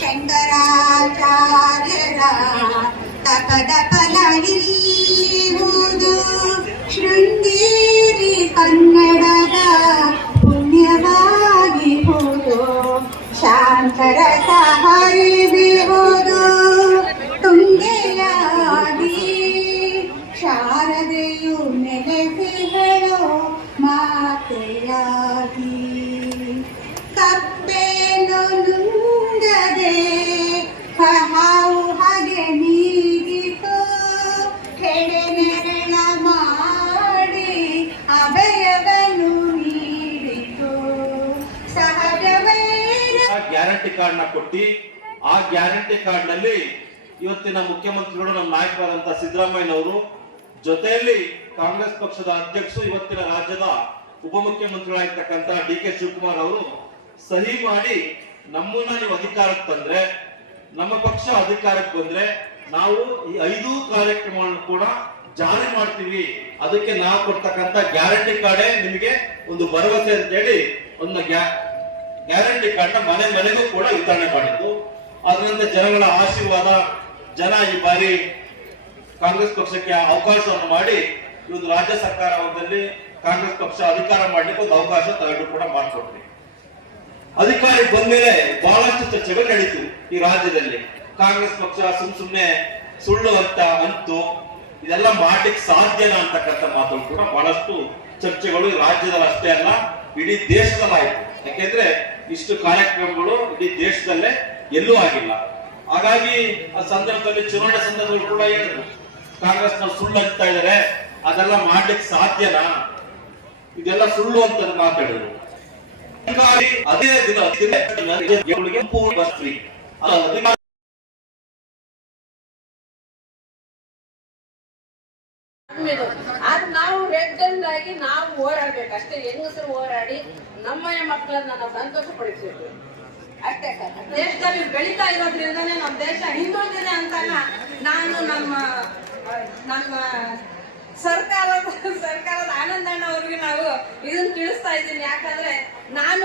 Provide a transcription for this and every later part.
ಶಂಕರಾಚಾರ್ಯರ ತಪದ ಫಲವಿರುವುದು ಶೃಂಗೇರಿ ಕನ್ನಡದ ಪುಣ್ಯವಾಗಿ ಹೋದು ಶಾಂತರ ಹರಿದಿರುವುದು ತುಂಗೆಯಾಗಿ ಶಾರದೆಯು ನೆಲೆಸಿಗಳು ಮಾತೆಯಾಗಿ ಕಪ್ಪೇನು ನುಂಗದೆ ಹಾವು ಹಾಗೆ ನೀಗಿತು ಹೆಡೆ ನೆರಳ ಮಾಡಿ ಅಭಯವನ್ನು ನೀಡಿತು ಸಹಜವೇ ಗ್ಯಾರಂಟಿ ಕಾರ್ಡ್ ಕೊಟ್ಟಿ ಆ ಗ್ಯಾರಂಟಿ ಕಾರ್ಡ್ ನಲ್ಲಿ ಇವತ್ತಿನ ಮುಖ್ಯಮಂತ್ರಿಗಳು ನಮ್ಮ ನಾಯಕರಾದಂತಹ ಸಿದ್ದರಾಮಯ್ಯನವರು ಜೊತೆಯಲ್ಲಿ ಕಾಂಗ್ರೆಸ್ ಪಕ್ಷದ ಅಧ್ಯಕ್ಷರು ಇವತ್ತಿನ ರಾಜ್ಯದ ಉಪಮುಖ್ಯಮಂತ್ರಿಗಳಾಗಿರ್ತಕ್ಕಂಥ DK ಶಿವಕುಮಾರ್ ಅವರು ಸಹಿ ಮಾಡಿ ನಮ್ಮನ್ನ ನೀವು ಅಧಿಕಾರಕ್ಕೆ ಬಂದ್ರೆ ನಮ್ಮ ಪಕ್ಷ ಅಧಿಕಾರಕ್ಕೆ ಬಂದ್ರೆ ನಾವು ಈ 5 ಕಾರ್ಯಕ್ರಮಗಳನ್ನು ಕೂಡ ಜಾರಿ ಮಾಡ್ತೀವಿ, ಅದಕ್ಕೆ ನಾವು ಕೊಡ್ತಕ್ಕಂಥ ಗ್ಯಾರಂಟಿ ಕಾರ್ಡೇ ನಿಮಗೆ ಒಂದು ಭರವಸೆ ಅಂತ ಹೇಳಿ ಒಂದು ಗ್ಯಾರಂಟಿ ಕಾರ್ಡ್ ನ ಮನೆ ಮನೆಗೂ ಕೂಡ ವಿತರಣೆ ಮಾಡಿದ್ದು. ಅದರಂತೆ ಜನಗಳ ಆಶೀರ್ವಾದ, ಜನ ಈ ಬಾರಿ ಕಾಂಗ್ರೆಸ್ ಪಕ್ಷಕ್ಕೆ ಅವಕಾಶವನ್ನು ಮಾಡಿ ಇವತ್ತು ರಾಜ್ಯ ಸರ್ಕಾರದಲ್ಲಿ ಕಾಂಗ್ರೆಸ್ ಪಕ್ಷ ಅಧಿಕಾರ ಮಾಡ್ಲಿಕ್ಕೆ ಒಂದು ಅವಕಾಶ ತಗೊಂಡು ಕೂಡ ಮಾಡಿಕೊಟ್ರಿ. ಅಧಿಕಾರಿ ಬಂದ್ಮೇಲೆ ಬಹಳಷ್ಟು ಚರ್ಚೆಗಳು ನಡೀತು ಈ ರಾಜ್ಯದಲ್ಲಿ. ಕಾಂಗ್ರೆಸ್ ಪಕ್ಷ ಸುಮ್ನೆ ಸುಳ್ಳು ಅಂತು ಇದೆಲ್ಲ ಮಾಡ್ಲಿಕ್ಕೆ ಸಾಧ್ಯನಾ ಅಂತಕ್ಕಂಥ ಮಾತುಗಳು ಕೂಡ ಬಹಳಷ್ಟು ಚರ್ಚೆಗಳು ಈ ರಾಜ್ಯದಲ್ಲಿ ಅಷ್ಟೇ ಅಲ್ಲ ಇಡೀ ದೇಶದಲ್ಲಾಯ್ತು. ಯಾಕೆಂದ್ರೆ ಇಷ್ಟು ಕಾರ್ಯಕ್ರಮಗಳು ಇಡೀ ದೇಶದಲ್ಲೇ ಎಲ್ಲೂ ಆಗಿಲ್ಲ. ಹಾಗಾಗಿ ಆ ಸಂದರ್ಭದಲ್ಲಿ ಚುನಾವಣೆ ಸಂದರ್ಭದಲ್ಲಿ ಕೂಡ ಹೇಳಿದ್ರು ಕಾಂಗ್ರೆಸ್ ನಾವು ಸುಳ್ಳು ಅಂತ ಇದಾರೆ, ಅದೆಲ್ಲ ಮಾಡ್ಲಿಕ್ಕೆ ಸಾಧ್ಯನಾ, ಇದೆಲ್ಲ ಸುಳ್ಳು ಅಂತ ಮಾತಾಡಿದ್ರು. ಅದೇ ದಿನ ಅದು ನಾವು ರೆಡ್ ಆಗಿ ನಾವು ಹೋರಾಡ್ಬೇಕು ಅಷ್ಟೇ. ಹೆಂಗಸರು ಹೋರಾಡಿ ನಮ್ಮನೆ ಮಕ್ಕಳನ್ನ ನಾವು ಸಂತೋಷ ಪಡಿಸಬೇಕು ಅಷ್ಟೇ. ದೇಶದಲ್ಲಿ ಬೆಳೀತಾ ಇರೋದ್ರಿಂದನೇ ನಮ್ಮ ದೇಶ ಹಿಂದುಳಿದಿದೆ ಅಂತಲ್ಲ ನಾನು ನಮ್ಮ ಸರ್ಕಾರದ ಆನಂದಣ್ಣ ಅವ್ರಿಗೆ ನಾವು ಇದನ್ನ ತಿಳಿಸ್ತಾ ಇದ್ದೀನಿ. ಯಾಕಂದ್ರೆ ನಾನು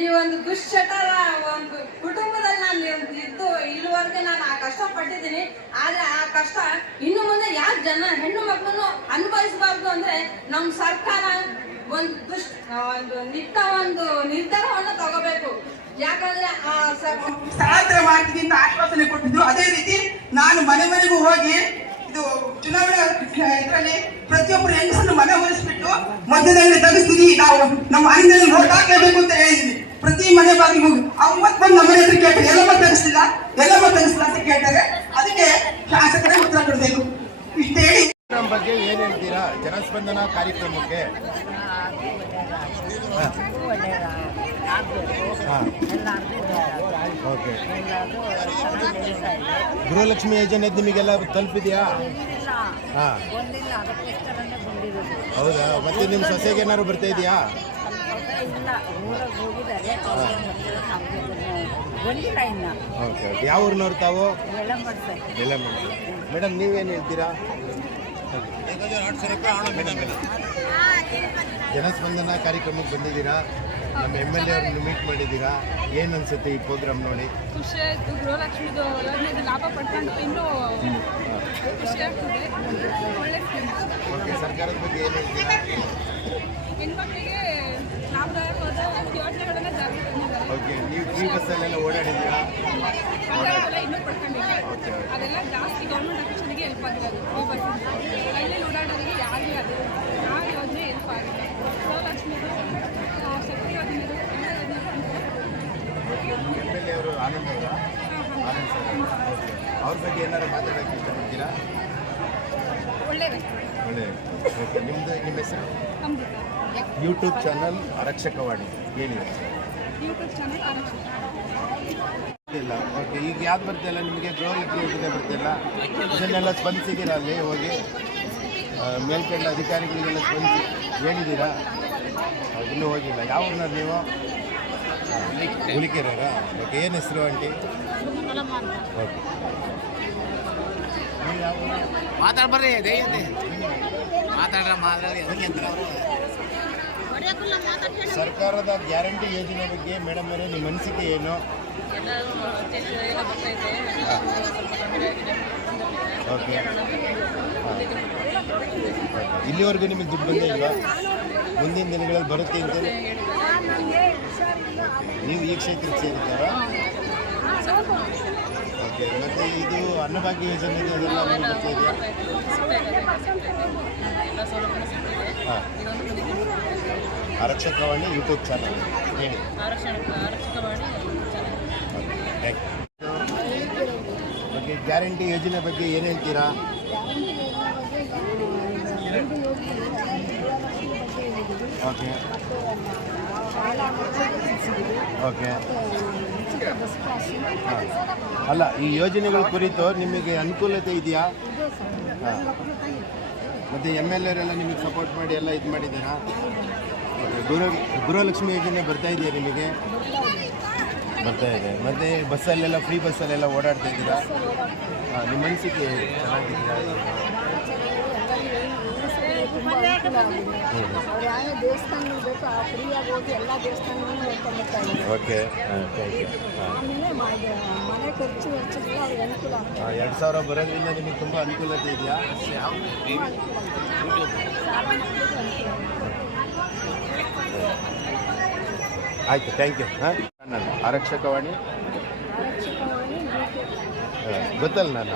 ಈ ಒಂದು ದುಶ್ಚಟರ ಒಂದು ಕುಟುಂಬದಲ್ಲಿ ನಾನು ಇದ್ದು ಇಲ್ಲಿವರೆಗೆ ನಾನು ಆ ಕಷ್ಟ ಪಟ್ಟಿದ್ದೀನಿ. ಆದ್ರೆ ಆ ಕಷ್ಟ ಇನ್ನು ಮುಂದೆ ಯಾಕೆ ಹೆಣ್ಣು ಮಕ್ಕಳನ್ನು ಅನುಭವಿಸಬಾರ್ದು ಅಂದ್ರೆ ನಮ್ಮ ಸರ್ಕಾರ ಒಂದು ನಿರ್ಧಾರವನ್ನು ತಗೋಬೇಕು. ಯಾಕಂದ್ರೆ ಸ್ಥಳಾಂತರ ಮಾಡ್ತೀನಿ ಅಂತ ಆಶ್ವಾಸನೆ ಕೊಟ್ಟಿದ್ರು. ಅದೇ ರೀತಿ ನಾನು ಮನೆ ಮನೆಗೂ ಹೋಗಿ ಇದು ಚುನಾವಣಾ ಇದರಲ್ಲಿ ಪ್ರತಿಯೊಬ್ಬರು ಹೆಂಗಸನ್ನು ಮನೆ ಹೋಲಿಸ್ಬಿಟ್ಟು ಮಧ್ಯದಲ್ಲಿ ತೆಗೆಸ್ತೀನಿ, ನಾವು ನಮ್ಮ ಮನೆಯಲ್ಲಿ ವೋಟ್ ಹಾಕಬೇಕು ಅಂತ ಹೇಳಿದೀನಿ. ಪ್ರತಿ ಮನೆ ಬಾಗಿಲು ಅವ್ರು ಮತ್ತೆ ಬಂದು ನಮ್ಮ ಹೆಸರು ಕೇಳ್ತಾರೆ, ಎಲ್ಲಮ್ಮ ತೆಗೆಸ್ಲಿಲ್ಲ ಅಂತ ಕೇಳ್ತಾರೆ. ಅದಕ್ಕೆ ಶಾಸಕರೇ ಉತ್ತರ ಕೊಡಬೇಕು. ಇಷ್ಟ ಹೇಳಿ ಬಗ್ಗೆ ಏನ್ ಹೇಳ್ತೀರಾ ಜನಸ್ಪಂದನ ಕಾರ್ಯಕ್ರಮಕ್ಕೆ? ಗೃಹಲಕ್ಷ್ಮಿ ಯೋಜನೆ ನಿಮಗೆಲ್ಲ ತಲುಪಿದ್ಯಾ? ಹೌದಾ? ಮತ್ತೆ ನಿಮ್ಮ ಸೊಸೆಗೆ ಏನಾದ್ರು ಬರ್ತಾ ಇದೆಯಾ? ಓಕೆ. ಯಾವ ಊರಿನವ್ರು ತಾವು? ಮೇಡಮ್ ನೀವೇನು ಹೇಳ್ತೀರಾ? ಜನಸ್ಪಂದನ ಕಾರ್ಯಕ್ರಮಕ್ಕೆ ಬಂದಿದ್ದೀರಾ, ನಮ್ಮ MLA ಅವ್ರನ್ನ ಮೀಟ್ ಮಾಡಿದ್ದೀರಾ, ಏನು ಅನ್ಸುತ್ತೆ ಈ ಪ್ರೋಗ್ರಾಮ್ ನೋಡಿ? ಖುಷಿ ಆಯಿತು. ಗೃಹಲಕ್ಷ್ಮಿದು ಯೋಜನೆದು ಲಾಭ ಪಡ್ಕೊಂಡು ಇನ್ನೂ ಖುಷಿ ಆಗ್ತದೆ. ಒಳ್ಳೆ ಓಕೆ. ಸರ್ಕಾರದ ಬಗ್ಗೆ ಏನು ಹೇಳ್ತೀರಾ? ಹೆಣ್ಮಕ್ಳಿಗೆ ಲಾಭದಾಯಕವಾದ ಯೋಜನೆಗಳನ್ನು ಜಾರಿ ತಂದಿದ್ದಾರೆ. ಓಕೆ. ನೀವು ಫ್ರೀ ಬಸ್ಸಲ್ಲೆಲ್ಲ ಓಡಾಡಿದ್ದೀರಾ? ಅದೆಲ್ಲ ಇನ್ನೂ ಪಡ್ಕೊಂಡಿಲ್ಲ. ಅದೆಲ್ಲ ಜಾಸ್ತಿ ಗೌರ್ಮೆಂಟ್ ಆಫೀಸರಿಗೆ ಹೆಲ್ಪ್ ಆಗಿರೋದು. ಫ್ರೀ ಬಸ್ ರೈಲಲ್ಲಿ ಓಡಾಡೋರಿಗೆ ಯಾರಿಗೆ ಅದು ಆ ಯೋಜನೆ ಹೆಲ್ಪ್ ಆಗಿದೆ. ಗೃಹಲಕ್ಷ್ಮಿದು ಶಕ್ತಿ ಯೋಜನೆದು ಎಲ್ಲ ಯೋಜನೆ MLA ಅವರು ಆನಂದ್ ಅವರ? ಆನಂದ್ ಸರ್. ಓಕೆ. ಅವ್ರ ಬಗ್ಗೆ ಏನಾರು ಮಾತಾಡೋಕ್ಕೆ ಇಷ್ಟಪಡ್ತೀರಾ? ಒಳ್ಳೆಯದು. ಓಕೆ. ನಿಮ್ಮ ಹೆಸರು? ಅಮೃತ. ಯೂಟ್ಯೂಬ್ ಚಾನಲ್ ಆರಕ್ಷಕವಾಣಿ ಏನಿದೆ? ಯೂಟ್ಯೂಬ್ ಚಾನಲ್ ಆರಕ್ಷಕ ಇಲ್ಲ. ಓಕೆ. ಈಗ ಯಾವ್ದು ಬರ್ತಿಲ್ಲ ನಿಮಗೆ? ಗೃಹಲಕ್ಷ್ಮಿ ಯೋಜನೆ ಬರ್ತಿಲ್ಲ, ಇದನ್ನೆಲ್ಲ ಸ್ಪಂದಿಸಿದ್ದೀರಾ? ಅಲ್ಲಿ ಹೋಗಿ ಮೇಲ್ಕಂಡ ಅಧಿಕಾರಿಗಳಿಗೆಲ್ಲ ಸ್ಪಂದಿಸಿ ಹೇಳಿದ್ದೀರಾ? ಇನ್ನೂ ಹೋಗಿಲ್ಲ. ಯಾವ ಊರಿನವ್ರು ನೀವು? ಹುಲಿಕೆರೆಯವರಾ? ಓಕೆ. ಏನು ಹೆಸರು ಆಂಟಿ? ಓಕೆ. ನೀವು ಯಾವ ಊರು? ಮಾತಾಡ್ಬರ್ರಿ ದಯವಿಟ್ಟು ಮಾತಾಡ್ರಿ ಅದಕ್ಕೆ ಅಂತ ಅವರು ಸರ್ಕಾರದ ಗ್ಯಾರಂಟಿ ಯೋಜನೆ ಬಗ್ಗೆ ಮೇಡಮ್ ಅವರೇ ನಿಮ್ಮ ಅನಿಸಿಕೆ ಏನು? ಓಕೆ, ಇಲ್ಲಿವರೆಗೂ ನಿಮಗೆ ದುಡ್ಡು ಬಂದೇ ಇಲ್ವಾ? ಮುಂದಿನ ದಿನಗಳಲ್ಲಿ ಬರುತ್ತೆ ಅಂತ ನೀವು ಈ ಕ್ಷೇತ್ರಕ್ಕೆ ಸೇರಿದ್ದಾರಾ? ಓಕೆ, ಮತ್ತು ಇದು ಅನ್ನಭಾಗ್ಯ ಯೋಜನೆ ಇದೆ, ಅದೆಲ್ಲ ನಿಮಗೆ ಗೊತ್ತೇ ಇದೆಯಾ? ಹಾಂ, ಆರಕ್ಷಕವಾಣಿ ಯೂಟ್ಯೂಬ್ ಚಾನಲ್ ಹೇಳಿ. Thank you. ಓಕೆ, ಗ್ಯಾರಂಟಿ ಯೋಜನೆ ಬಗ್ಗೆ ಏನು ಹೇಳ್ತೀರಾ? ಓಕೆ ಓಕೆ, ಹಾಂ, ಅಲ್ಲ ಈ ಯೋಜನೆಗಳ ಕುರಿತು ನಿಮಗೆ ಅನುಕೂಲತೆ ಇದೆಯಾ? ಹಾಂ, ಮತ್ತು MLA ಎಲ್ಲ ನಿಮಗೆ ಸಪೋರ್ಟ್ ಮಾಡಿ ಎಲ್ಲ ಇದು ಮಾಡಿದ್ದೀರಾ? ಓಕೆ, ಗೃಹಲಕ್ಷ್ಮಿ ಯೋಜನೆ ಬರ್ತಾ ಇದೆಯಾ ನಿಮಗೆ? ಬರ್ತಾ ಇದೆ. ಮತ್ತು ಬಸ್ಸಲ್ಲೆಲ್ಲ ಫ್ರೀ ಬಸ್ಸಲ್ಲೆಲ್ಲ ಓಡಾಡ್ತಾ ಇದ್ದೀರಾ? ಹಾಂ, ನಿಮ್ಮ ಅನಿಸಿಕೆ ಚೆನ್ನಾಗಿದ್ದೀರಾ? ದೇವಸ್ಥಾನ ಬೇಕು ಫ್ರೀಯಾಗಿ ಹೋಗಿ ಎಲ್ಲ ದೇವಸ್ಥಾನಗಳು ನೋಡ್ಕೊಂಡ್ಬರ್ತಾರೆ. Okay, thank you. ಆಮೇಲೆ ಮನೆ ಖರ್ಚು ವೆಚ್ಚಗಳು ಅವ್ರಿಗೆ ಅನುಕೂಲ ಆಗ್ತದೆ. 2000 ಬರೋದ್ರಿಂದ ನಿಮಗೆ ತುಂಬ ಅನುಕೂಲತೆ ಇದೆಯಾ? ಆಯಿತು, ಥ್ಯಾಂಕ್ ಯು. ಹಾಂ, ನಾನು ಆರಕ್ಷಕವಾಣಿ ಗೊತ್ತಲ್ಲ ನಾನು